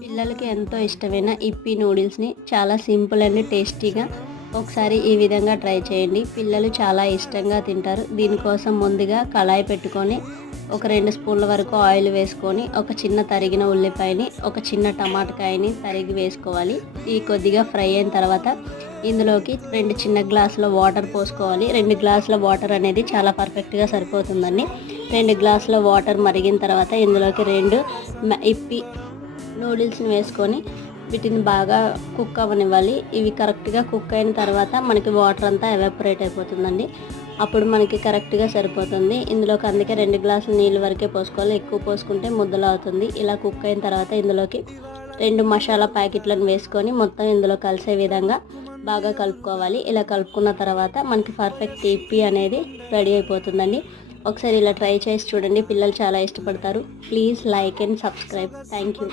పిల్లలకి ఎంతో ఇష్టమైన ఇప్పి నూడిల్స్ని చాలా సింపుల్ అండ్ టేస్టీగా ఒకసారి ఈ విధంగా ట్రై చేయండి. పిల్లలు చాలా ఇష్టంగా తింటారు. దీనికోసం ముందుగా కళాయి పెట్టుకొని ఒక 2 స్పూన్ల వరకు ఆయిల్ వేసుకొని ఒక చిన్న తరిగిన ఉల్లిపాయని, ఒక చిన్న టమాటకాయని తరిగి వేసుకోవాలి. ఈ కొద్దిగా ఫ్రై అయిన తర్వాత ఇందులోకి 2 చిన్న గ్లాసుల వాటర్ పోసుకోవాలి. 2 గ్లాసుల వాటర్ అనేది చాలా పర్ఫెక్ట్గా సరిపోతుందండి. 2 గ్లాసుల వాటర్ మరిగిన తర్వాత ఇందులోకి 2 ఇప్పి నూడిల్స్ని వేసుకొని వీటిని బాగా కుక్ అవ్వనివ్వాలి. ఇవి కరెక్ట్గా కుక్ అయిన తర్వాత మనకి వాటర్ అంతా ఎవాపరేట్ అయిపోతుందండి. అప్పుడు మనకి కరెక్ట్గా సరిపోతుంది. ఇందులోకి అందుకే 2 గ్లాసుల నీళ్ళు వరకే పోసుకోవాలి. ఎక్కువ పోసుకుంటే ముద్దలు అవుతుంది. ఇలా కుక్ అయిన తర్వాత ఇందులోకి 2 మసాలా ప్యాకెట్లను వేసుకొని మొత్తం ఇందులో కలిసే విధంగా బాగా కలుపుకోవాలి. ఇలా కలుపుకున్న తర్వాత మనకి పర్ఫెక్ట్ ఇప్పి అనేది రెడీ అయిపోతుందండి. ఒకసారి ఇలా ట్రై చేసి చూడండి. పిల్లలు చాలా ఇష్టపడతారు. Please like and subscribe. Thank you.